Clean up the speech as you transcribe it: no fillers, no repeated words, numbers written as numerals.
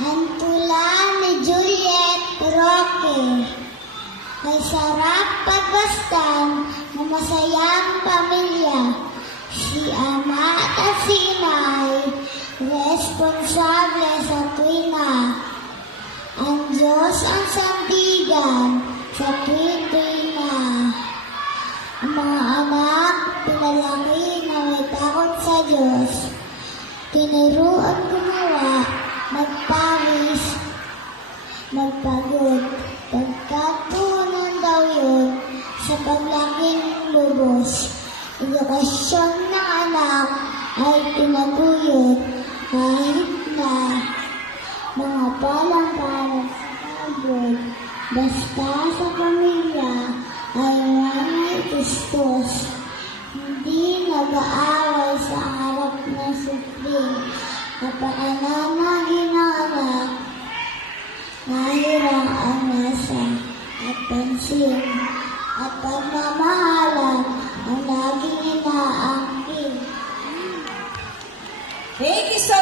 Ang tula ni Juliet Roque ay sarap pagbastan ng masayang pamilya. Si ama at si inay, responsable sa tuwinga. Ang Diyos ang sandigan sa tuwing-tuwinga. Ang mga anak, pinalaki na may takot sa Diyos. Tinuruan gumawa, magpawis, magpagod. Pagkatunan daw yun sa paglaking lubos. Edukasyon ng anak ay pinaguyod kahit na mga palang-palang sa pagod. Basta sa pamilya ay may tustos. Hindi nag-aaway sa harap ng supling. Kapakananagin ng anak, mahirang ang nasa at pansin at pagmamahalan ang laging inaangkin. Thank you so